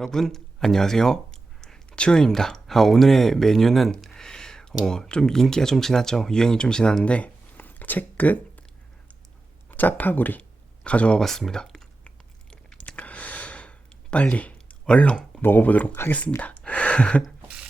여러분 안녕하세요. 치우입니다. 아, 오늘의 메뉴는 어, 좀 인기가 좀 지났죠. 유행이 좀 지났는데 채끝 짜파구리 가져와 봤습니다. 빨리 얼렁 먹어보도록 하겠습니다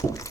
Cool.